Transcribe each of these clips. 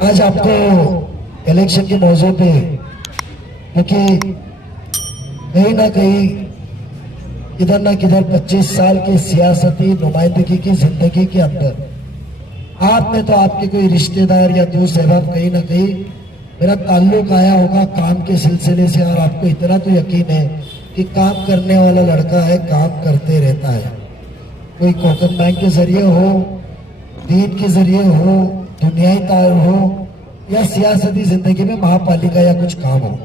आज आपको इलेक्शन के मौजू पे, क्योंकि कहीं ना कहीं किधर ना किधर 25 साल की सियासती नुमाइंदगी की जिंदगी के अंदर आप में तो आपके कोई रिश्तेदार या दोस्त अहबाब कहीं ना कहीं मेरा ताल्लुक आया होगा काम के सिलसिले से, और आपको इतना तो यकीन है कि काम करने वाला लड़का है, काम करते रहता है। कोई कोकन बैंक के जरिए हो, दीन के जरिए हो, दुनियाई तार हो, या सियासती जिंदगी में महापालिका या कुछ काम हो।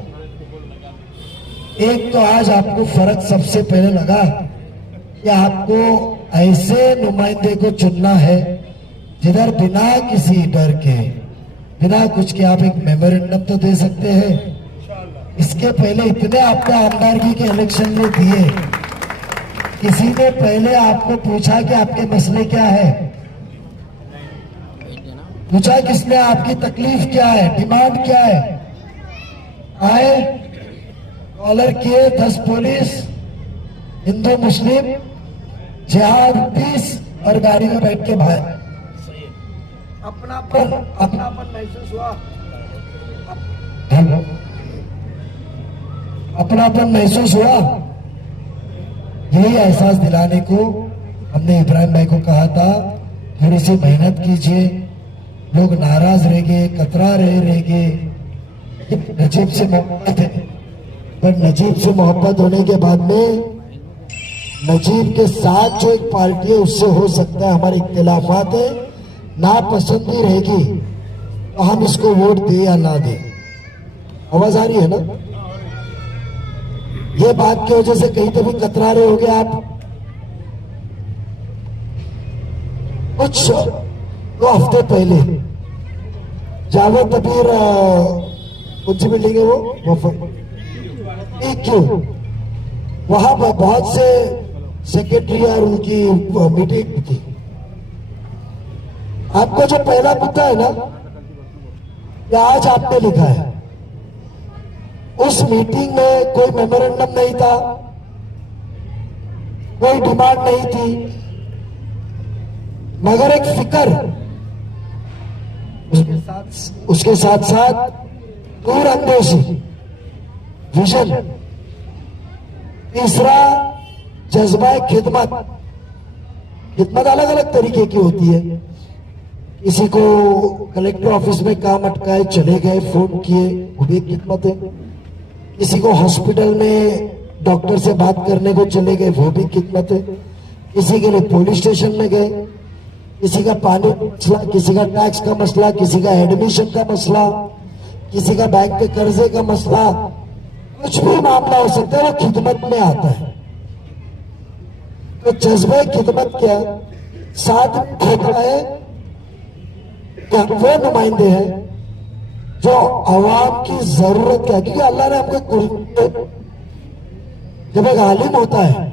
एक तो आज आपको फर्क सबसे पहले लगा कि आपको ऐसे नुमाइंदे को चुनना है जिधर बिना किसी डर के, बिना कुछ के आप एक मेमोरेंडम तो दे सकते हैं। इसके पहले इतने आपने आमदारगी के इलेक्शन में दिए, किसी ने पहले आपको पूछा कि आपके मसले क्या है? पूछा किसने? आपकी तकलीफ क्या है, डिमांड क्या है? आए, कॉलर किए 10 पुलिस, हिंदू मुस्लिम, जिहाद 30, और गाड़ी में बैठ के बाहर। अपनापन महसूस हुआ, अपनापन महसूस हुआ। यही एहसास दिलाने को हमने इब्राहिम भाई को कहा था, थोड़ी सी मेहनत कीजिए। लोग नाराज रह गए, कतरा रह गए। नजीब से मोहब्बत है, पर नजीब से मोहब्बत होने के बाद में नजीब के साथ जो एक पार्टी है उससे हो सकता है हमारे इख्तिलाफात है, नापसंदी रहेगी तो हम इसको वोट दे या ना दे। आवाज आ रही है ना? ये बात की वजह से कहीं तो भी कतरा रहे होगे आप। कुछ 2 हफ्ते पहले जावेद तबीर, कौन सी बिल्डिंग है वो, क्यों वहां पर बहुत से सेक्रेटरी और उनकी मीटिंग थी। आपको जो पहला मुद्दा है ना, या आज आपने लिखा है, उस मीटिंग में कोई मेमोरेंडम नहीं था, कोई डिमांड नहीं थी, मगर एक फिक्र, उसके साथ साथ दूर अंदेशी, विजन, तीसरा जज्बा खिदमत। खिदमत अलग अलग तरीके की होती है। किसी को कलेक्टर ऑफिस में काम अटकाए चले गए, फोन किए, वो भी खिदमत है। किसी को हॉस्पिटल में डॉक्टर से बात करने को चले गए, वो भी खिदमत है। किसी के लिए पुलिस स्टेशन में गए, किसी का पानी मसला, किसी का टैक्स का मसला, किसी का एडमिशन का मसला, किसी का बैंक के कर्जे का मसला, कुछ भी मामला हो सकता है, वो खिदमत में आता है। तो जज्बे खिदमत क्या साथ होता है, वो नुमाइंदे हैं जो अवाम की जरूरत क्या, क्योंकि अल्लाह ने हमको, जब एक आलिम होता है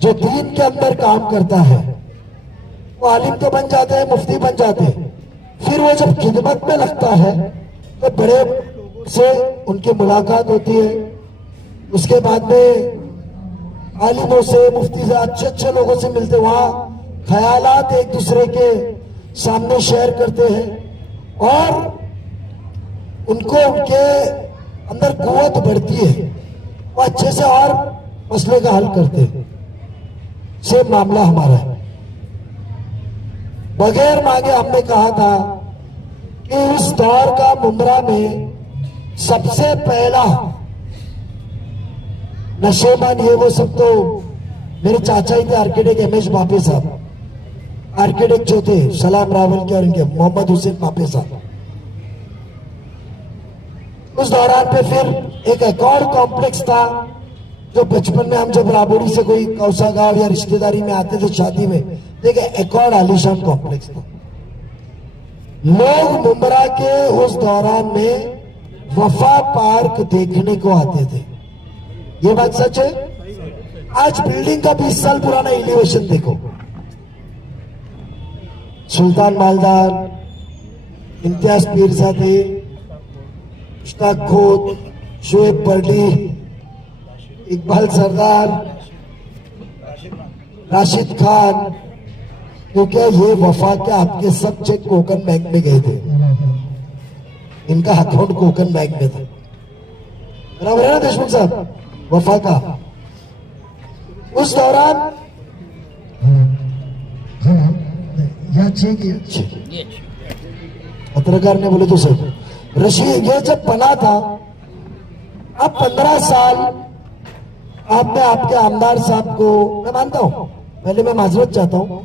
जो दीन के अंदर काम करता है, वो आलिम तो बन जाते हैं, मुफ्ती बन जाते हैं। फिर वो जब खिदमत में लगता है तो बड़े से उनकी मुलाकात होती है, उसके बाद में आलिमों से, मुफ्ती से, अच्छे अच्छे लोगों से मिलते, वहां ख्यालात एक दूसरे के सामने शेयर करते हैं और उनको, उनके अंदर कुव्वत बढ़ती है, वो अच्छे से और मसले का हल करते हैं। सेम मामला हमारा है। बगैर मांगे हमने कहा था कि उस दौर का मुमरा में सबसे पहला नशेबान, ये वो सब तो मेरे चाचा ही थे, आर्किटेक्ट एमएच मापे साहब, आर्किटेक्ट जो थे सलाम रावल के और इनके मोहम्मद हुसैन मापे साहब। उस दौरान पे फिर एक और कॉम्प्लेक्स था जो बचपन में हम जब राबोड़ी से कोई कौसा गांव या रिश्तेदारी में आते थे शादी में, देखिए एक और आलीशान कॉम्प्लेक्स था। लोग मुमरा के उस दौरान में वफा पार्क देखने को आते थे। ये बात सच है। आज बिल्डिंग का 20 साल पुराना एलिवेशन देखो, सुल्तान मालदार, इम्तियाज पीरजादे, मुश्ताक खोत, शोएब बर्डी, इकबाल सरदार, राशिद खान, क्योंकि ये वफा के आपके सब चेक कोकन बैंक में गए थे। इनका अकाउंट कोकन बैंक में था। बराबर है ना देशमुख साहब? वफा का उस दौरान पत्रकार ने बोले तो सर रशीद ये जब बना था, अब 15 साल आपने आपके आमदार साहब को, मैं मानता हूं, पहले मैं माजरत चाहता हूं,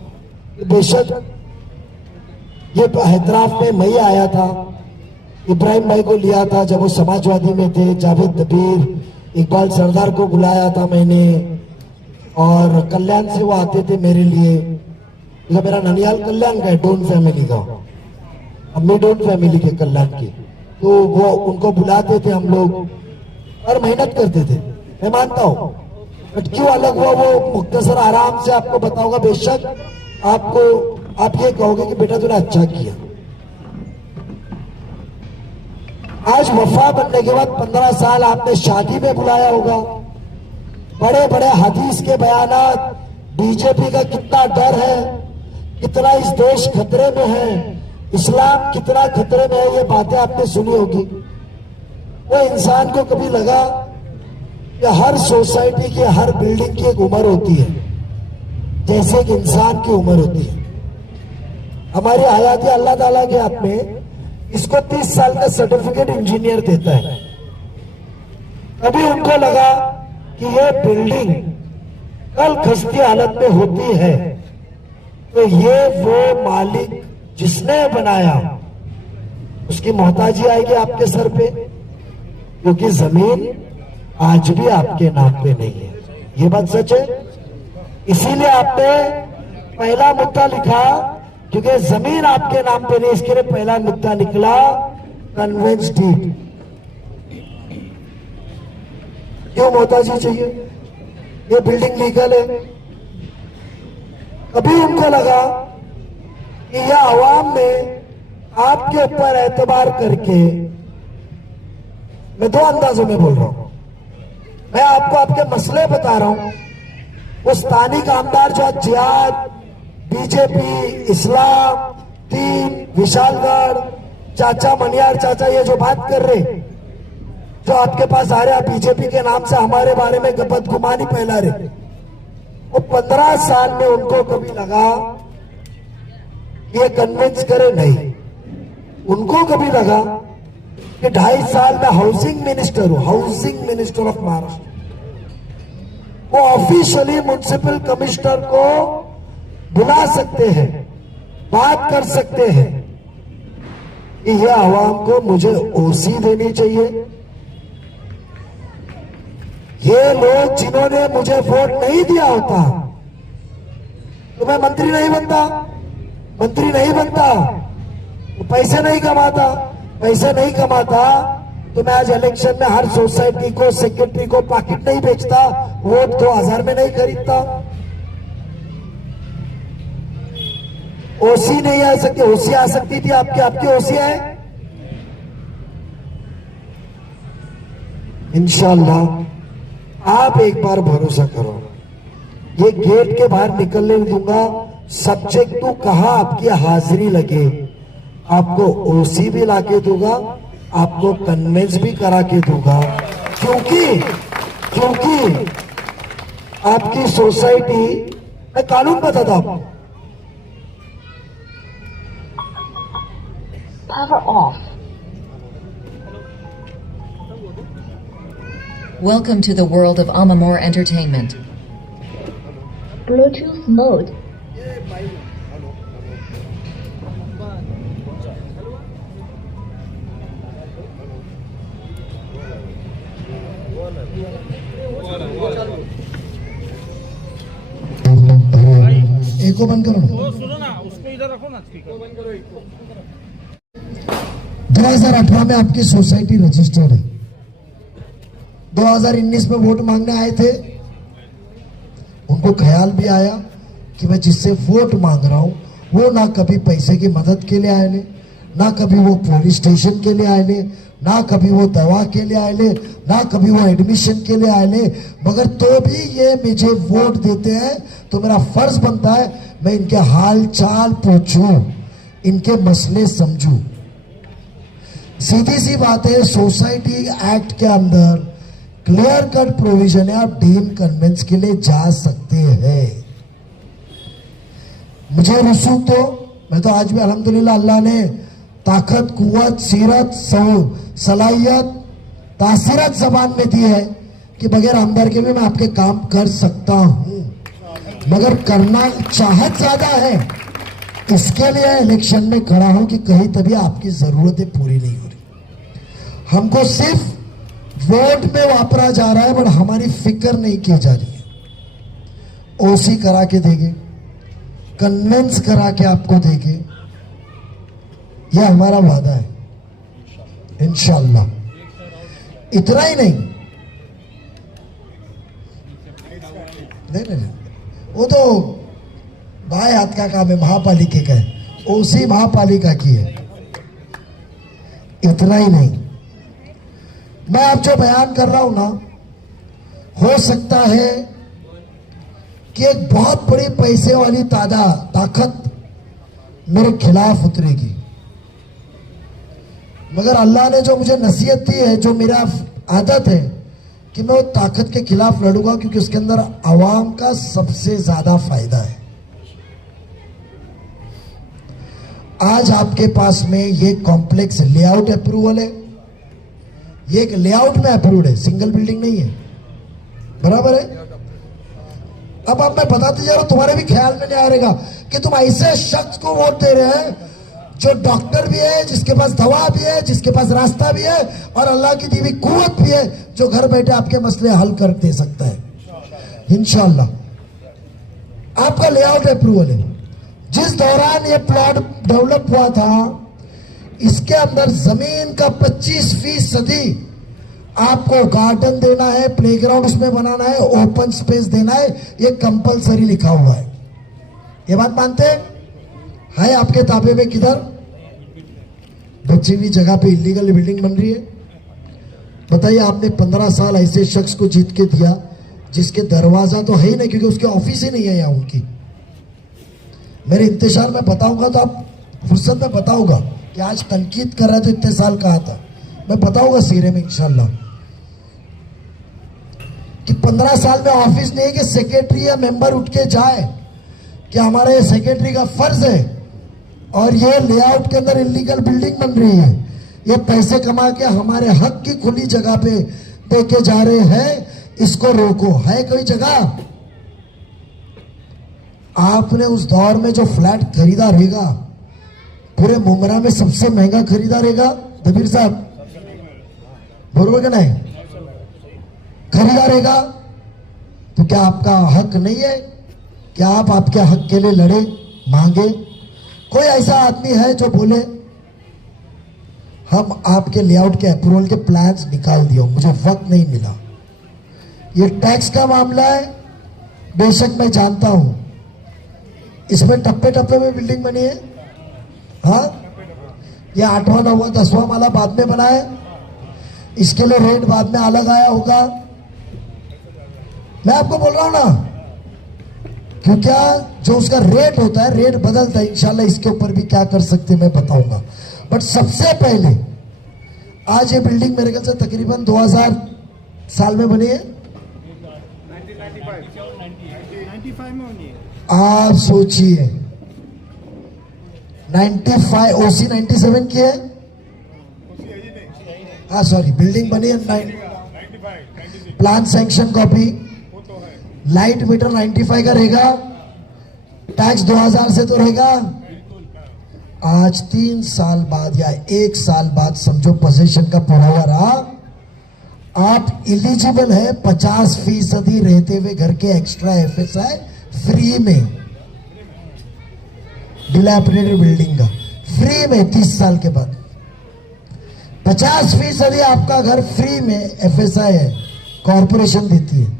बेशक ये हैदराबाद में मई आया था, इब्राहिम भाई को लिया था जब वो समाजवादी में थे, जावेद दबीर, इकबाल सरदार को बुलाया था मैंने, और कल्याण से वो आते थे मेरे लिए। तो मेरा ननियाल कल्याण का है, डोन फैमिली का, अब मैं डोन फैमिली के कल्याण की, तो वो उनको बुलाते थे हम लोग और मेहनत करते थे, मैं मानता हूं। बट क्यों अलग हुआ वो मुख्तसर आराम से आपको बताऊंगा। बेशक आपको आप ये कहोगे कि बेटा तूने अच्छा किया। आज वफा बनने के बाद 15 साल आपने शादी में बुलाया होगा, बड़े बड़े हदीस के बयानात, बीजेपी का कितना डर है, कितना इस देश खतरे में है, इस्लाम कितना खतरे में है, ये बातें आपने सुनी होगी। वो इंसान को कभी लगा कि हर सोसाइटी की, हर बिल्डिंग की एक उम्र होती है, जैसे एक इंसान की उम्र होती है। हमारी हयाती अल्लाह ताला के हाथ में, इसको 30 साल का सर्टिफिकेट इंजीनियर देता है। तभी उनको लगा कि ये बिल्डिंग कल खस्ती हालत में होती है, तो ये वो मालिक जिसने बनाया उसकी मोहताजी आएगी आपके सर पे, क्योंकि जमीन आज भी आपके नाम पे नहीं है। ये बात सच है। इसीलिए आपने पहला मुद्दा लिखा, क्योंकि जमीन आपके नाम पे नहीं, इसके लिए पहला मुद्दा निकला कन्वेंस डीड। क्यों मोहताजी चाहिए? ये बिल्डिंग लीगल है। कभी उनको लगा कि यह आवाम ने आपके ऊपर एतबार करके, मैं दो अंदाजों में बोल रहा हूं, मैं आपको आपके मसले बता रहा हूं। वो स्थानिक आमदार जो जिहाद, बीजेपी, इस्लाम, दीन, विशालगढ़, चाचा मनियार चाचा, ये जो बात कर रहे, जो आपके पास आ रहे बीजेपी के नाम से हमारे बारे में बदगुमानी फैला रहे, वो 15 साल में उनको कभी लगा ये कन्विंस करे नहीं। उनको कभी लगा कि 2.5 साल में हाउसिंग मिनिस्टर हूं, हाउसिंग मिनिस्टर ऑफ महाराष्ट्र, वो ऑफिशियली म्युनिसिपल कमिश्नर को बुला सकते हैं, बात कर सकते हैं कि यह आवाम को मुझे ओसी देनी चाहिए। ये लोग जिन्होंने मुझे वोट नहीं दिया होता तो मैं मंत्री नहीं बनता, मंत्री नहीं बनता तो पैसे नहीं कमाता, पैसे नहीं कमाता तो मैं आज इलेक्शन में हर सोसाइटी को, सेक्रेटरी को पैकेट नहीं बेचता, वोट 2000 में नहीं खरीदता। ओसी नहीं आ सकती, ओसी आ सकती थी आपकी, आपकी ओसी है। इंशाअल्लाह आप एक बार भरोसा करो, ये गेट के बाहर निकलने दूंगा, सब्जेक्ट टू कहा आपकी हाजिरी लगे, आपको ओसी भी लाके दूंगा, आपको कन्वेंस भी करा के दूंगा, क्योंकि आपकी सोसाइटी, मैं कानून बताता हूं, Power off. Welcome to the world of Amamore Entertainment. Bluetooth mode. एको बंद करो ना, सुनो ना, उसको इधर रखो ना, स्पीकर 2018 में आपकी सोसाइटी रजिस्टर्ड है, 2019 में वोट मांगने आए थे, उनको ख्याल भी आया कि मैं जिससे वोट मांग रहा हूं वो ना कभी पैसे की मदद के लिए आए, ना कभी वो पुलिस स्टेशन के लिए आए, ना कभी वो दवा के लिए आए, ना कभी वो एडमिशन के लिए आए, मगर तो भी ये मुझे वोट देते हैं तो मेरा फर्ज बनता है मैं इनके हाल चाल पूछूं, इनके मसले समझूं। सीधी सी बात है, सोसाइटी एक्ट के अंदर क्लियर कट प्रोविजन है, आप डीन कन्वेंस के लिए जा सकते हैं। मुझे रसूख तो मैं तो आज भी अल्हम्दुलिल्लाह अल्लाह ने ताकत, कुव्वत, सीरत, सलाहियत, तासीरत जबान में दी है कि बगैर अंदर के भी मैं आपके काम कर सकता हूं, मगर करना चाहत ज्यादा है, इसके लिए इलेक्शन में खड़ा हूं कि कहीं तभी आपकी जरूरतें पूरी नहीं हो रही। हमको सिर्फ वोट में वापरा जा रहा है, बट हमारी फिक्र नहीं की जा रही है। ओसी करा के देंगे, कन्वेंस करा के आपको देंगे, यह हमारा वादा है इंशाअल्लाह। इतना ही नहीं, नहीं, वो तो बाएं हाथ का काम है, महापालिका का है, ओसी महापालिका की है। इतना ही नहीं, मैं आप जो बयान कर रहा हूं ना, हो सकता है कि एक बहुत बड़ी पैसे वाली ताकत मेरे खिलाफ उतरेगी, मगर अल्लाह ने जो मुझे नसीहत दी है, जो मेरा आदत है कि मैं वो ताकत के खिलाफ लड़ूंगा, क्योंकि उसके अंदर आवाम का सबसे ज्यादा फायदा है। आज आपके पास में ये कॉम्प्लेक्स लेआउट अप्रूवल है, ये एक लेआउट में अप्रूव्ड है, सिंगल बिल्डिंग नहीं है, बराबर है। अब आप मैं बताते जा रहा हूं, तुम्हारे भी ख्याल में नहीं आ रहेगा कि तुम ऐसे शख्स को वोट दे रहे हैं जो डॉक्टर भी है, जिसके पास दवा भी है, जिसके पास रास्ता भी है, और अल्लाह की दी हुई कुव्वत भी है, जो घर बैठे आपके मसले हल कर दे सकता है इंशाअल्लाह। आपका लेआउट अप्रूवल है। जिस दौरान ये प्लॉट डेवलप हुआ था, इसके अंदर जमीन का 25% आपको गार्डन देना है, प्लेग्राउंड उसमें बनाना है, ओपन स्पेस देना है, ये कंपलसरी लिखा हुआ है। ये बात मानते हैं? है आपके ताबे में? किधर बची हुई जगह पे इलीगल बिल्डिंग बन रही है? बताइए, आपने 15 साल ऐसे शख्स को जीत के दिया जिसके दरवाजा तो है ही नहीं, क्योंकि उसके ऑफिस ही नहीं है यहाँ उनकी। मेरे इंतजार में बताऊंगा तो आप फुर्सत में बताऊंगा कि आज तनकीद कर रहा है तो इतने साल कहा था, मैं बताऊंगा सीरे में इंशाल्लाह कि 15 साल में ऑफिस नहीं है कि सेक्रेटरी या मेंबर उठ के जाए कि हमारा ये सेक्रेटरी का फर्ज है और ये लेआउट के अंदर इलीगल बिल्डिंग बन रही है, ये पैसे कमा के हमारे हक की खुली जगह पे दे के जा रहे हैं, इसको रोको। है कोई जगह? आपने उस दौर में जो फ्लैट खरीदा रहेगा, पूरे मुमरा में सबसे महंगा खरीदा रहेगा दबीर साहब, बरोबर का नहीं? खरीदा रहेगा, तो क्या आपका हक नहीं है? क्या आप आपके हक के लिए लड़े, मांगे? कोई ऐसा आदमी है जो बोले हम आपके लेआउट के अप्रूवल के प्लान्स निकाल दिए, मुझे वक्त नहीं मिला? ये टैक्स का मामला है, बेशक मैं जानता हूं, इसमें टप्पे टप्पे में बिल्डिंग बनी है। हाँ, ये 8वां 9वां 10वां माला बाद में बना है, इसके लिए रेट बाद में अलग आया होगा। मैं आपको बोल रहा हूं ना, क्योंकि जो उसका रेट होता है, रेट बदलता है। इंशाल्लाह इसके ऊपर भी क्या कर सकते हैं मैं बताऊंगा। बट सबसे पहले आज ये बिल्डिंग मेरे ख्याल से तकरीबन 2000 साल में बनी है। 95 में होनी है। आप सोचिए, 95 ओसी 97 की है। हाँ सॉरी, बिल्डिंग बनी है plan sanction copy, light metre 95 का रहेगा, टैक्स 2000 से तो रहेगा। आज 3 साल बाद या 1 साल बाद समझो पोजीशन का पुरावा रहा, आप एलिजिबल है 50% रहते हुए घर के एक्स्ट्रा एफएसआई फ्री में, डिलैपिडेटेड बिल्डिंग का फ्री में 30 साल के बाद 50% आपका घर फ्री में एफएसआई है, कॉरपोरेशन देती है,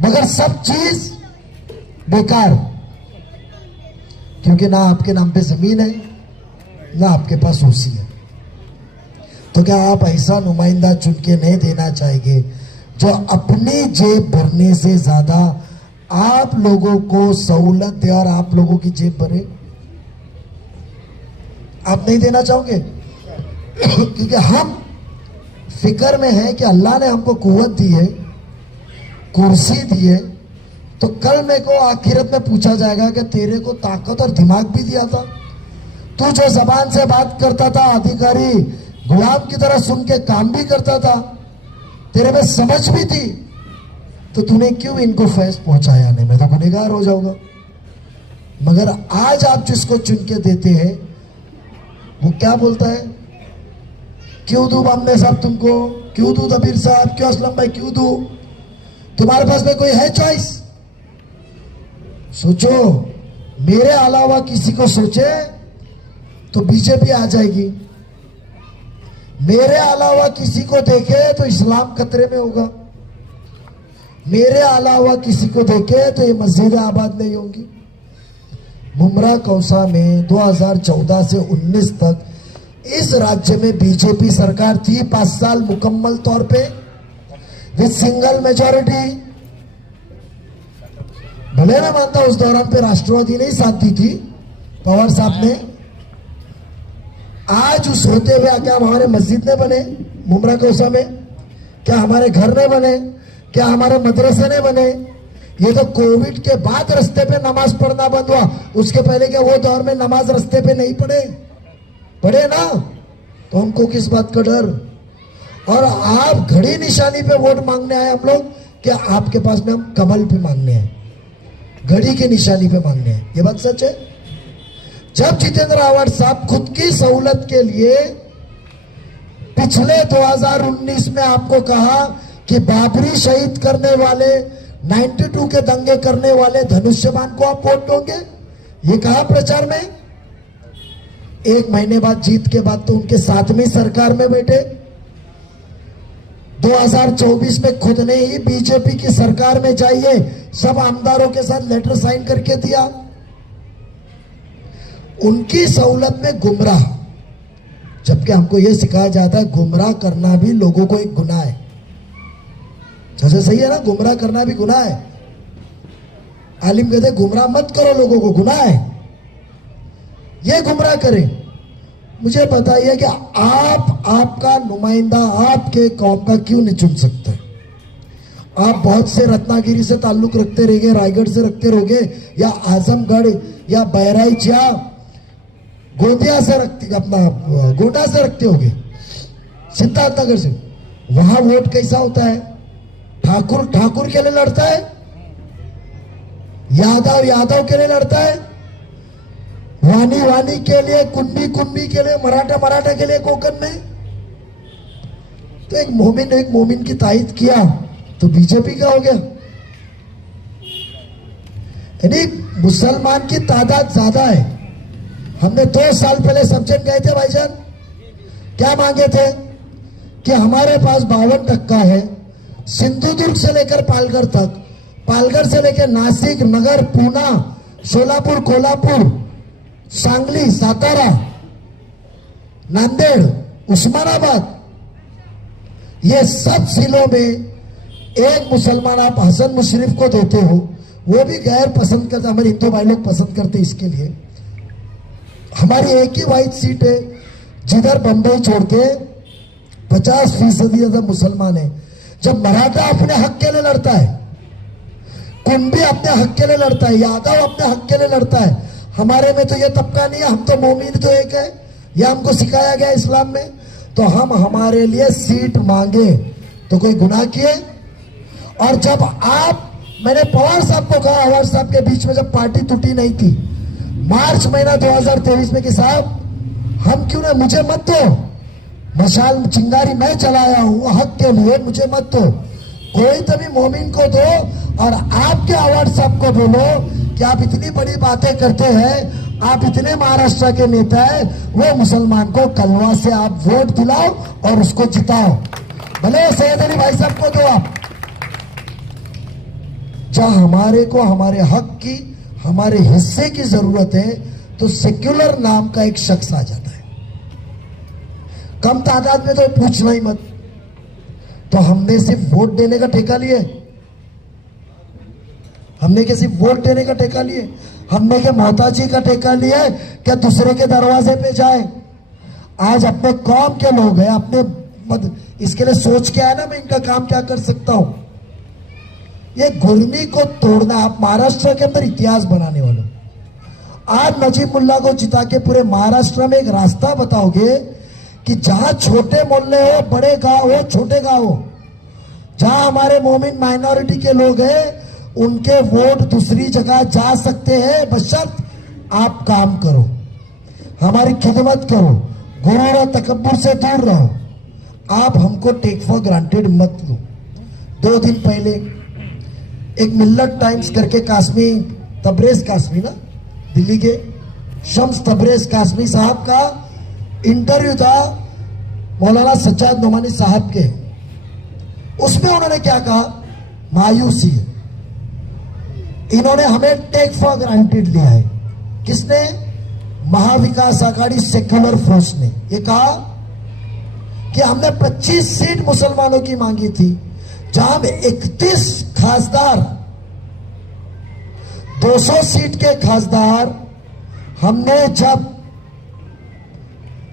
मगर सब चीज बेकार, क्योंकि ना आपके नाम पे जमीन है ना आपके पास ओसी है। तो क्या आप ऐसा नुमाइंदा चुन के नहीं देना चाहेंगे जो अपनी जेब भरने से ज्यादा आप लोगों को सहूलत दे और आप लोगों की जेब भरे? आप नहीं देना चाहोगे? क्योंकि हम फिक्र में हैं कि अल्लाह ने हमको कुव्वत दी है, कुर्सी दी है, तो कल मेरे को आखिरत में पूछा जाएगा कि तेरे को ताकत और दिमाग भी दिया था, तू जो जबान से बात करता था अधिकारी गुलाम की तरह सुन के काम भी करता था, तेरे में समझ भी थी, तो तूने क्यों इनको फैज पहुंचाया? नहीं, मैं तो गुनहगार हो जाऊंगा। मगर आज आप जिसको चुन के देते हैं वो क्या बोलता है? क्यों दूं बामने साहब तुमको, क्यों दूं दबीर साहब, क्यों असलम भाई, क्यों दूं? तुम्हारे पास में कोई है चॉइस? सोचो, मेरे अलावा किसी को सोचे तो बीजेपी आ जाएगी, मेरे अलावा किसी को देखे तो इस्लाम खतरे में होगा, मेरे अलावा किसी को देखे तो ये मस्जिदें आबाद नहीं होंगी। मुमरा कौसा में 2014 से 19 तक इस राज्य में बीजेपी सरकार थी, 5 साल मुकम्मल तौर पे विद सिंगल मेजॉरिटी। भले मैं मानता हूं उस दौरान पे राष्ट्रवादी ने साथ दी थी, पवार साहब ने। आज उस होते हुए क्या हमारे मस्जिद ने बने मुमरा कौसा में? क्या हमारे घर ने बने? क्या हमारे मदरसे ने बने? ये तो कोविड के बाद रास्ते पे नमाज पढ़ना बंद हुआ, उसके पहले क्या वो दौर में नमाज रास्ते पे नहीं पढ़े ना? तो हमको किस बात का डर? और आप घड़ी निशानी पे वोट मांगने आए हम लोग, क्या आपके पास में हम कमल पे मांगने आए, घड़ी की निशानी पे मांगने आए? ये बात सच है। जब जितेंद्र आवाड साहब खुद की सहूलत के लिए पिछले 2019 में आपको कहा कि बाबरी शहीद करने वाले 92 के दंगे करने वाले धनुष्यबान को आप वोट दोगे, ये कहा प्रचार में। 1 महीने बाद जीत के बाद तो उनके साथ में सरकार में बैठे। 2024 में खुद ने ही बीजेपी की सरकार में जाइए सब आमदारों के साथ लेटर साइन करके दिया। उनकी सहूलत में गुमराह, जबकि हमको यह सिखाया जाता है गुमराह करना भी लोगों को एक गुनाह है। जैसे सही है ना, गुमराह करना भी गुनाह है। आलिम कहते गुमराह मत करो लोगों को, गुनाह है। ये गुमराह करें। मुझे बताइए कि आपका नुमाइंदा आपके कौम का क्यों नहीं चुन सकते? आप बहुत से रत्नागिरी से ताल्लुक रखते रहोगे, रायगढ़ से रखते रहोगे, या आजमगढ़ या बहराइच या गोंदिया से रखते, अपना गोंडा से रखते होगे, सिद्धार्थनगर से। वहां वोट कैसा होता है? ठाकुर के लिए लड़ता है, यादव के लिए लड़ता है, वानी के लिए, कुंभी के लिए, मराठा के लिए कोकन में। तो एक मोमिन की तायद किया तो बीजेपी का हो गया। यानी मुसलमान की तादाद ज्यादा है। हमने 2 साल पहले सब्जेक्ट गए थे भाईजान, क्या मांगे थे कि हमारे पास 52% है, सिंधुदुर्ग से लेकर पालघर तक, पालघर से लेकर नासिक, नगर, पूना, सोलापुर, कोल्हापुर, सांगली, सातारा, नांदेड़, उस्मानाबाद, ये सब जिलों में एक मुसलमान आप हसन मुशर्रफ को देते हो, वो भी गैर पसंद करते, हमारे हिंदू भाई लोग पसंद करते। इसके लिए हमारी एक ही वाइट सीट है जिधर बंबई छोड़ के 50% ज्यादा मुसलमान है। जब मराठा अपने हक के लिए लड़ता है, कुंभी अपने हक के लिए लड़ता है, यादव अपने हक के लिए लड़ता है, हमारे में तो ये तबका नहीं है, हम तो मोमिन तो एक है, यह हमको सिखाया गया इस्लाम में। तो हम हमारे लिए सीट मांगे तो कोई गुनाह किए? और जब मैंने पवार साहब को कहा, पवार साहब के बीच में जब पार्टी टूटी नहीं थी मार्च महीना 2023 में कि साहब हम क्यों ना, मुझे मत दो, मशाल चिंगारी मैं चलाया हूं हक के लिए, मुझे मत दो, कोई तभी मोमिन को दो। और आपके आवाड साहब को बोलो कि आप इतनी बड़ी बातें करते हैं, आप इतने महाराष्ट्र के नेता हैं, वो मुसलमान को कलवा से आप वोट दिलाओ और उसको जिताओ। भले सैयद अली भाई साहब को दो आप। जहां हमारे को हमारे हक की, हमारे हिस्से की जरूरत है, तो सेक्युलर नाम का एक शख्स आ जाता है। कम तादाद में तो पूछना ही मत। तो हमने सिर्फ वोट देने का ठेका लिए, हमने क्या सिर्फ वोट देने का ठेका लिए? हमने क्या मोहताजी का ठेका लिया है? क्या दूसरे के दरवाजे पे जाए? आज अपने कौम के लोग हैं, इसके लिए सोच के आया ना मैं इनका काम क्या कर सकता हूं। ये गुर्मी को तोड़ना, आप महाराष्ट्र के अंदर इतिहास बनाने वाले। आज नजीब मुल्ला को जिता के पूरे महाराष्ट्र में एक रास्ता बताओगे कि जहां छोटे मोहल्ले हो, बड़े गांव हो, छोटे गांव हो, जहां हमारे मोमिन माइनॉरिटी के लोग हैं, उनके वोट दूसरी जगह जा सकते हैं, बशर्त आप काम करो, हमारी खिदमत करो, गुरूर और तकब्बुर से दूर रहो। आप हमको टेक फॉर ग्रांटेड मत लो। 2 दिन पहले एक मिल्लत टाइम्स करके कासमी, तबरेज कासमी ना, दिल्ली के शम्स तबरेज कासमी साहब का इंटरव्यू था मौलाना सज्जाद नोमानी साहब के। उसमें उन्होंने क्या कहा, मायूसी है, इन्होंने हमें टेक फॉर ग्रांटेड लिया है। किसने? महाविकास आघाड़ी सेक्युलर फोर्स ने ये कहा कि हमने 25 सीट मुसलमानों की मांगी थी, जहां में 31 खासदार, 200 सीट के खासदार हमने जब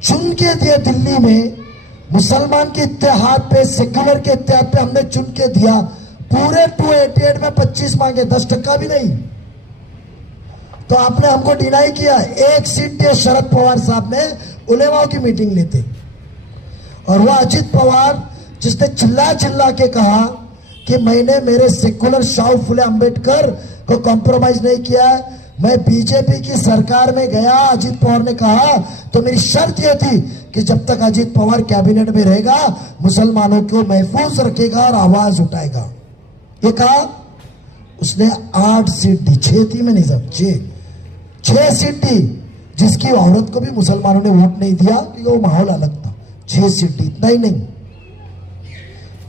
चुन के दिए दिल्ली में, मुसलमान के इत्तेहाद पे, सेक्युलर के इत्तेहाद पे हमने चुन के दिया, पूरे 288 में 25 मांगे, 10% भी नहीं। तो आपने हमको डिनाई किया। 1 सीट दिए शरद पवार साहब ने, उलेमाओं की मीटिंग लेते, और वह अजित पवार जिसने चिल्ला चिल्ला के कहा कि मैंने मेरे सेक्युलर शाहू फुले अंबेडकर को कॉम्प्रोमाइज नहीं किया है, मैं बीजेपी की सरकार में गया, अजित पवार ने कहा तो मेरी शर्त यह थी कि जब तक अजित पवार कैबिनेट में रहेगा, मुसलमानों को महफूज रखेगा और आवाज उठाएगा। ये कहा, उसने 8 सीट दी, 6 थी, मैं नहीं सब 6 सीट दी, जिसकी औरत को भी मुसलमानों ने वोट नहीं दिया क्योंकि वो माहौल अलग था। 6 सीट दी, इतना ही नहीं,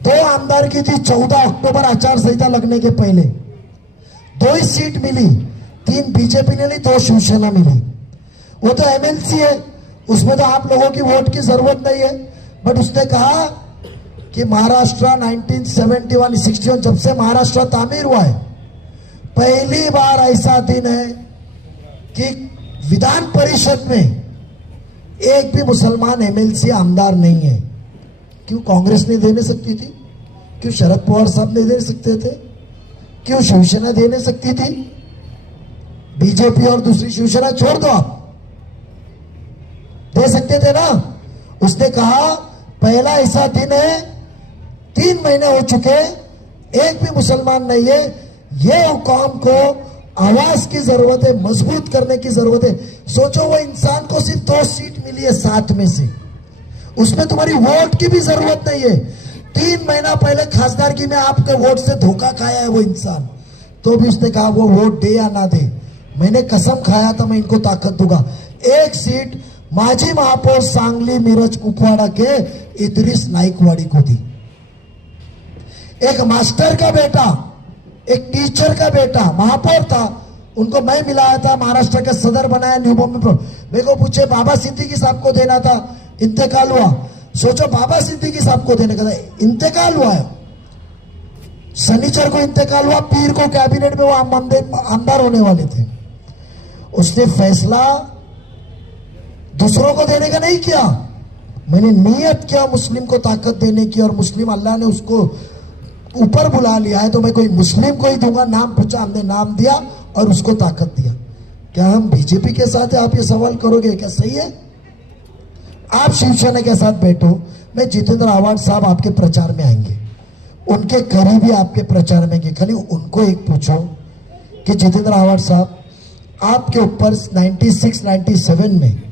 2 आमदार की थी 14 अक्टूबर आचार संहिता लगने के पहले, 2 ही सीट मिली, 3 बीजेपी ने ली, 2 शिवसेना मिली। वो तो एमएलसी है, उसमें तो आप लोगों की वोट की जरूरत नहीं है। बट उसने कहा कि महाराष्ट्र 1971-61 जब से महाराष्ट्र तामीर हुआ है, पहली बार ऐसा दिन है कि विधान परिषद में एक भी मुसलमान एमएलसी आमदार नहीं है। क्यों कांग्रेस नहीं देने सकती थी? क्यों शरद पवार साहब नहीं दे सकते थे? क्यों शिवसेना देने सकती थी? बीजेपी और दूसरी शिवसेना छोड़ दो, आप दे सकते थे ना। उसने कहा पहला ऐसा दिन है, 3 महीने हो चुके, एक भी मुसलमान नहीं है, ये कौम को आवाज की जरूरत है, मजबूत करने की जरूरत है। सोचो वो इंसान को सिर्फ 2 सीट मिली है 7 में से, उसमें तुम्हारी वोट की भी जरूरत नहीं है। 3 महीना पहले खासदार की में आपके वोट से धोखा खाया है वो इंसान, तो भी उसने कहा वो वोट दे या ना दे, मैंने कसम खाया था मैं इनको ताकत दूंगा। 1 सीट माजी महापौर सांगली, मिरज, कुपवाड़ा के इद्रिस नाइकवाड़ी को दी। एक मास्टर का बेटा, एक टीचर का बेटा महापौर था, उनको मैं मिलाया था, महाराष्ट्र का सदर बनाया न्यू बॉम्बे पर। मेरे को पूछे बाबा सिद्दीकी साहब को देना था, इंतकाल हुआ। सोचो बाबा सिद्दीकी साहब को देने का था, इंतकाल हुआ है। शनिचर को इंतकाल हुआ, पीर को कैबिनेट में वो आमदार होने वाले थे। उसने फैसला दूसरों को देने का नहीं किया, मैंने नियत किया मुस्लिम को ताकत देने की, और मुस्लिम अल्लाह ने उसको ऊपर बुला लिया है, तो मैं कोई मुस्लिम को ही दूंगा। नाम पूछा, हमने नाम दिया और उसको ताकत दिया। क्या हम बीजेपी के साथ है? आप ये सवाल करोगे क्या? सही है, आप शिवसेना के साथ बैठो, मैं जितेंद्र आव्हाड साहब आपके प्रचार में आएंगे, उनके करीबी आपके प्रचार में आएंगे। खाली उनको एक पूछो कि जितेंद्र आव्हाड साहब, आपके ऊपर 96-97 में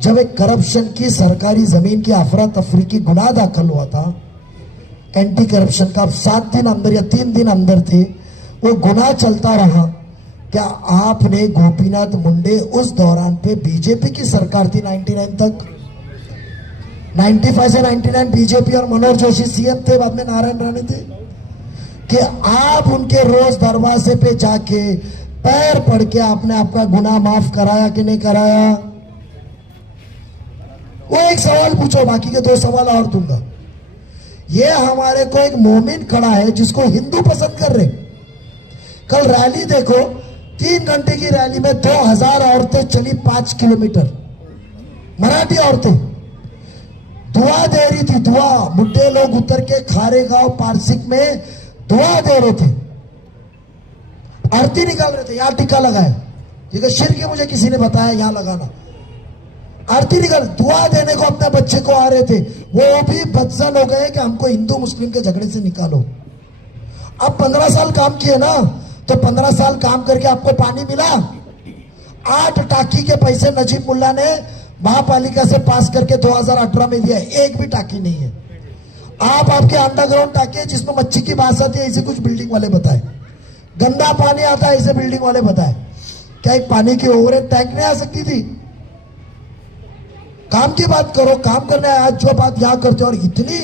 जब एक करप्शन की सरकारी जमीन की अफरा तफरी की गुनाह दाखिल हुआ था, एंटी करप्शन का, 7 दिन अंदर या 3 दिन अंदर थे, वो गुनाह चलता रहा। क्या आपने गोपीनाथ मुंडे, उस दौरान पे बीजेपी की सरकार थी 99 तक, 95 से 99 बीजेपी और मनोहर जोशी सीएम थे, बाद में नारायण राणे थे, कि आप उनके रोज दरवाजे पे जाके पैर पड़ के आपने आपका गुनाह माफ कराया कि नहीं कराया? वो एक सवाल पूछो, बाकी के 2 सवाल और दूंगा। ये हमारे को एक मोमिन खड़ा है जिसको हिंदू पसंद कर रहे। कल रैली देखो, 3 घंटे की रैली में 2000 औरतें चली 5 किलोमीटर, मराठी औरतें। दुआ दे रही थी, दुआ। बुढ़े लोग उतर के खारे गांव पारसिक में दुआ दे रहे थे, आरती निकाल रहे थे। यहां टीका लगाए, ठीक है, शिर के मुझे किसी ने बताया यहां लगाना। आरती निकाल, दुआ देने को अपने बच्चे को आ रहे थे। वो भी बदजन हो गए कि हमको हिंदू मुस्लिम के झगड़े से निकालो। अब 15 साल काम किए ना, तो 15 साल काम करके आपको पानी मिला? 8 टाकी के पैसे नजीब मुल्ला ने महापालिका से पास करके 2018 में दिया, एक भी टाकी नहीं है। आप आपके अंडरग्राउंड टाकी है जिसमें मच्छी की बात आती है, ऐसे कुछ बिल्डिंग वाले बताए। गंदा पानी आता है, ऐसे बिल्डिंग वाले बताए। क्या एक पानी की ओवरहेड टैंक नहीं आ सकती थी? काम की बात करो, काम करने आज जो बात यहां करते हो, और इतनी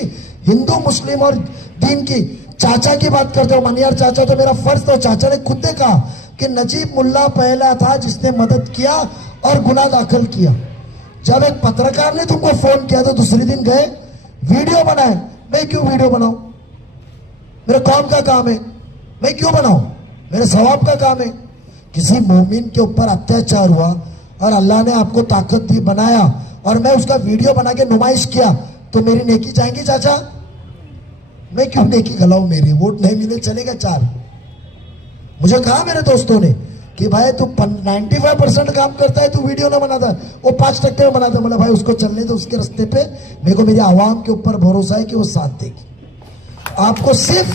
हिंदू मुस्लिम और दीन की, चाचा की बात करते हो, मनियार चाचा, तो मेरा फर्ज था। चाचा ने खुद ने कहा कि नजीब मुल्ला पहला था जिसने मदद किया और गुनाह दाखिल किया। जब एक पत्रकार ने तुमको फोन किया तो दूसरे दिन गए वीडियो बनाए। मैं क्यों वीडियो बनाऊं? मेरे कौम का काम है, मैं क्यों बनाऊं? मेरे सवाब का काम है। किसी मोमिन के ऊपर अत्याचार हुआ और अल्लाह ने आपको ताकत दी, बनाया, और मैं उसका वीडियो बना के नुमाइश किया, तो मेरी नेकी जाएंगी चाचा? मैं क्यों नेकी गलाऊं? मेरी वोट नहीं मिले चलेगा 4। मुझे कहा मेरे दोस्तों ने कि भाई तू 95% काम करता है, तू वीडियो ना बनाता, वो 5% में बनाता। बोला भाई उसको चलने दो उसके रास्ते पे, मेरे को मेरी आवाम के ऊपर भरोसा है कि वो साथ देगी। आपको सिर्फ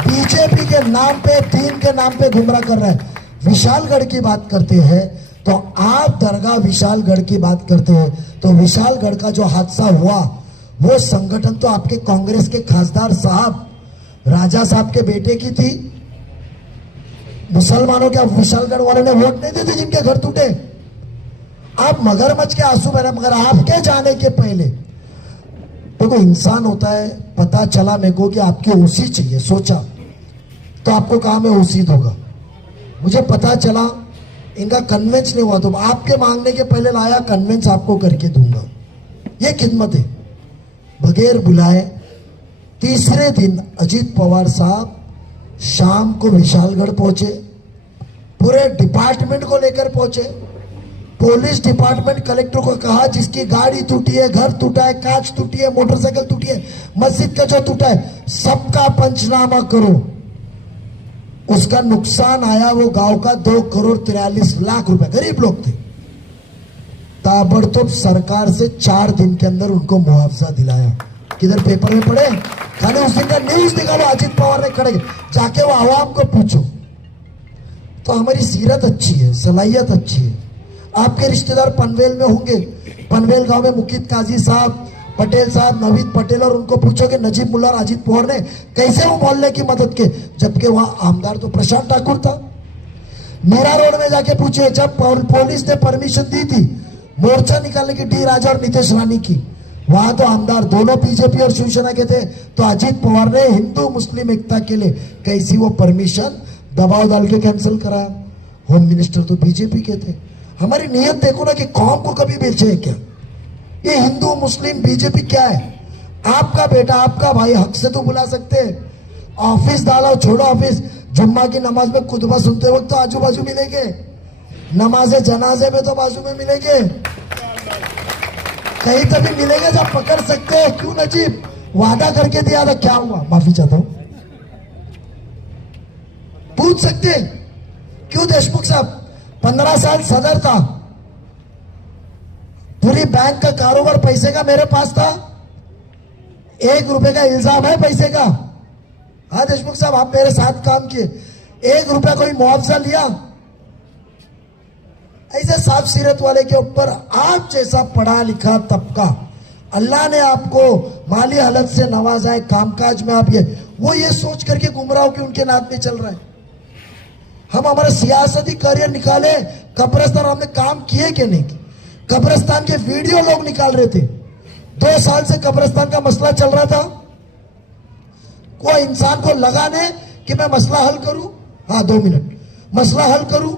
बीजेपी के नाम पे, दीन के नाम पे गुमराह कर रहा है। विशालगढ़ की बात करते हैं तो आप दरगाह विशालगढ़ की बात करते हैं, तो विशालगढ़ का जो हादसा हुआ, वो संगठन तो आपके कांग्रेस के खासदार साहब राजा साहब के बेटे की थी। मुसलमानों के विशालगढ़ वालों ने वोट नहीं देते जिनके घर टूटे। आप मगरमच्छ के आंसू बह रहे, मगर आपके जाने के पहले देखो, इंसान होता है। पता चला मेरे को कि आपकी ओसी चाहिए, सोचा तो आपको कहा मैं ओसी दूंगा। मुझे पता चला इनका कन्वेंस नहीं हुआ, तो आपके मांगने के पहले लाया, कन्वेंस आपको करके दूंगा। ये खिदमत है। बगैर बुलाए तीसरे दिन अजीत पवार साहब शाम को विशालगढ़ पहुंचे, पूरे डिपार्टमेंट को लेकर पहुंचे। पुलिस डिपार्टमेंट कलेक्टर को कहा जिसकी गाड़ी टूटी है, घर टूटा है, कांच टूटी है, मोटरसाइकिल टूटी है, मस्जिद का जो टूटा है, सबका पंचनामा करो। उसका नुकसान आया वो गांव का 2,43,00,000 रुपए। गरीब लोग थे। ताबड़तोड़ सरकार से 4 दिन के अंदर उनको मुआवजा दिलाया। किधर पेपर में पढ़े? खाली उस दिन का न्यूज निकालो, अजीत पवार ने खड़े जाके वो आवाम को पूछो। तो हमारी सीरत अच्छी है, सलाहियत अच्छी है। आपके रिश्तेदार पनवेल में होंगे, पनवेल गांव में मुकीद काजी साहब, पटेल साहब, नवीद पटेल, और उनको पूछो कि नजीब मुल्ला और अजीत पवार ने कैसे वो मोहल्ले की मदद की, जबकि वहां आमदार तो प्रशांत ठाकुर था। मीरा रोड में जाके पूछे, जब पुलिस ने परमिशन दी थी मोर्चा निकालने की डी राजा और नितेश रानी की, वहां तो आमदार दोनों बीजेपी और शिवसेना के थे। तो अजीत पवार ने हिंदू मुस्लिम एकता के लिए कैसी वो परमिशन दबाव डाल के कैंसिल कराया। होम मिनिस्टर तो बीजेपी के थे। हमारी नियत देखो ना कि कौम को कभी बेचे क्या? ये हिंदू मुस्लिम बीजेपी क्या है? आपका बेटा, आपका भाई हक से तो बुला सकते हैं। ऑफिस डालो, छोड़ो ऑफिस, जुम्मा की नमाज में खुतबा सुनते वक्त तो आजू बाजू मिलेंगे, नमाज जनाजे में तो बाजू में मिलेंगे, कहीं तो भी मिलेंगे जब पकड़ सकते हैं। क्यों नजीब? वादा करके दिया था, क्या हुआ? माफी चाहता हूं। पूछ सकते हैं क्यों? देशमुख साहब 15 साल सदर था, पूरी बैंक का कारोबार पैसे का मेरे पास था। 1 रुपए का इल्जाम है पैसे का? हाँ देशमुख साहब, आप मेरे साथ काम किए, 1 रुपया कोई मुआवजा लिया? ऐसे साफ सीरत वाले के ऊपर आप जैसा पढ़ा लिखा तबका, अल्लाह ने आपको माली हालत से नवाजा है, कामकाज में आप वो ये सोच करके गुमराह कि उनके नाम में चल रहा है। हम हमारा सियासती करियर निकाले, कब्रिस्तान हमने काम किए कि नहीं? कब्रिस्तान के वीडियो लोग निकाल रहे थे। 2 साल से कब्रिस्तान का मसला चल रहा था। कोई इंसान को लगाने कि मैं मसला हल करूं, हाँ 2 मिनट, मसला हल करूं,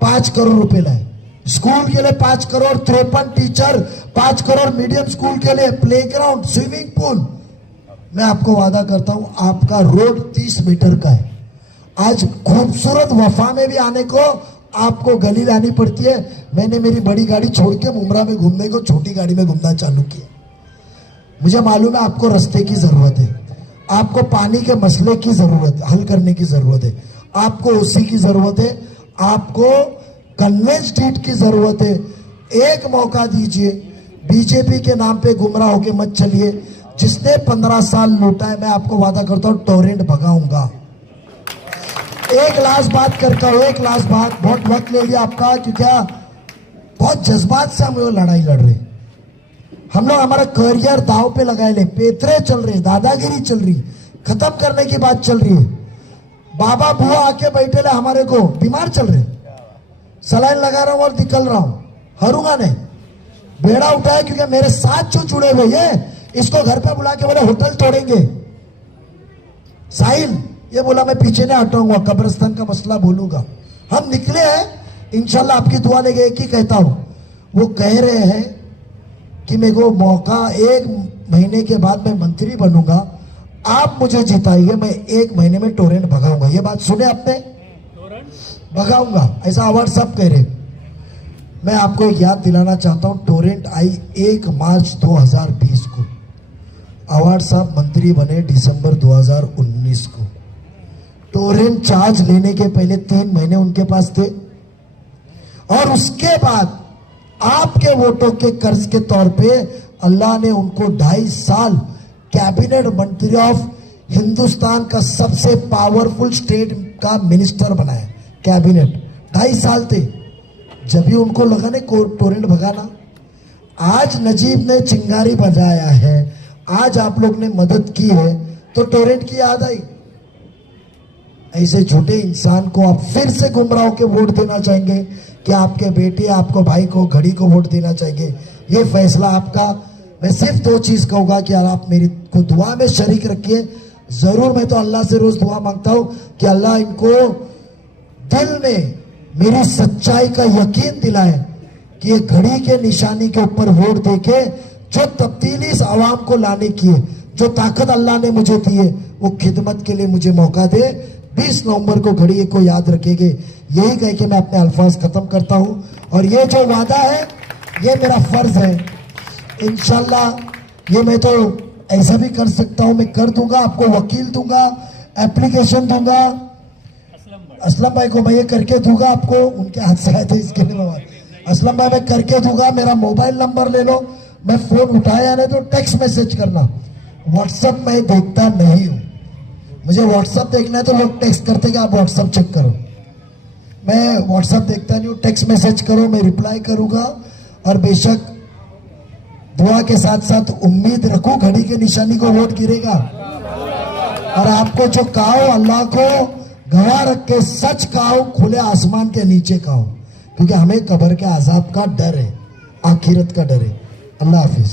5 करोड़ रुपए लाए। स्कूल के लिए 5 crore, 53 teacher, 5 crore medium school के लिए, प्लेग्राउंड, स्विमिंग पूल। मैं आपको वादा करता हूं आपका रोड 30 मीटर का है। आज खूबसूरत वफा में भी आने को आपको गली लानी पड़ती है। मैंने मेरी बड़ी गाड़ी छोड़ के मुमरा में घूमने को छोटी गाड़ी में घूमना चालू किया। मुझे मालूम है आपको रास्ते की जरूरत है, आपको पानी के मसले की जरूरत हल करने की जरूरत है, आपको ओसी की जरूरत है, आपको कन्वेंस डीड की जरूरत है। एक मौका दीजिए, बीजेपी के नाम पे गुमराह होके मत चलिए। जिसने 15 साल लूटा है, मैं आपको वादा करता हूं टोरेंट भगाऊंगा। एक लास्ट बात करता हूं, एक लास्ट बात, बहुत वक्त ले लिया आपका, क्योंकि बहुत जज्बात से हम लोग लड़ाई लड़ रहे, हम लोग हमारा करियर दांव पे लगाए ले, पेतरे चल रहे, दादागिरी चल रही, खत्म करने की बात चल रही है। बाबा बुआ आके बैठे ले, हमारे को बीमार चल रहे, सलाइन लगा रहा हूं और निकल रहा हूं, हरूंगा नहीं, बेड़ा उठाया, क्योंकि मेरे साथ जो जुड़े हुए ये इसको घर पे बुला के बोले होटल तोड़ेंगे। साहिल ये बोला मैं पीछे नहीं हटाऊंगा, कब्रिस्तान का मसला बोलूंगा। हम निकले हैं इंशाल्लाह, आपकी दुआ लेके एक ही कहता हूं, वो कह रहे हैं कि मेरे को मौका 1 महीने के बाद मैं मंत्री बनूंगा, आप मुझे जिताइए, मैं 1 महीने में टोरेंट भगाऊंगा। ये बात सुने आपने? भगाऊंगा, ऐसा अवार्ड सब कह रहे। मैं आपको एक याद दिलाना चाहता हूं, टोरेंट आई 1 मार्च 2020 को, अवार्ड साहब मंत्री बने दिसंबर 2019 को। टोरेंट चार्ज लेने के पहले 3 महीने उनके पास थे, और उसके बाद आपके वोटों के कर्ज के तौर पे अल्लाह ने उनको 2.5 साल कैबिनेट मंत्री ऑफ हिंदुस्तान का सबसे पावरफुल स्टेट का मिनिस्टर बनाया। कैबिनेट 2.5 साल थे, जब भी उनको लगा ने टोरेंट भगाना। आज नजीब ने चिंगारी बजाया है, आज आप लोग ने मदद की है, तो टोरेंट की याद आई। ऐसे झूठे इंसान को आप फिर से गुमराह के वोट देना चाहेंगे कि आपके बेटे, आपको भाई को, घड़ी को वोट देना चाहेंगे? ये फैसला आपका। मैं सिर्फ 2 चीज कहूंगा कि यार आप मेरी को दुआ में शरीक रखिए जरूर। मैं तो अल्लाह से रोज दुआ मांगता हूं कि अल्लाह इनको दिल में मेरी सच्चाई का यकीन दिलाए कि ये घड़ी के निशानी के ऊपर वोट देके जो तब्दीली इस आवाम को लाने की है, जो ताकत अल्लाह ने मुझे दी है, वो खिदमत के लिए मुझे मौका दे। 20 नवंबर को घड़ी को याद रखेंगे। यही कह के मैं अपने अल्फाज खत्म करता हूं, और ये जो वादा है ये मेरा फर्ज है। इंशाल्लाह ये मैं तो ऐसा भी कर सकता हूं, मैं कर दूंगा, आपको वकील दूंगा, एप्लीकेशन दूंगा, असलम भाई को मैं ये करके दूंगा, आपको उनके हाथ से आए थे इसके लिए असलम भाई मैं करके दूंगा। मेरा मोबाइल नंबर ले लो, मैं फोन उठाया नहीं तो टेक्स्ट मैसेज करना। व्हाट्सएप मैं देखता नहीं हूं, मुझे व्हाट्सएप देखना है तो लोग टेक्स्ट करते कि आप व्हाट्सएप चेक करो, मैं व्हाट्सएप देखता नहीं हूं। टेक्स्ट मैसेज करो, मैं रिप्लाई करूंगा। और बेशक दुआ के साथ साथ उम्मीद रखो घड़ी के निशानी को वोट गिरेगा। और आपको जो कहा हो अल्लाह को गवाह रख के सच कहा, खुले आसमान के नीचे कहा, क्योंकि हमें कब्र के अजाब का डर है, आखिरत का डर है। अल्लाह हाफिज।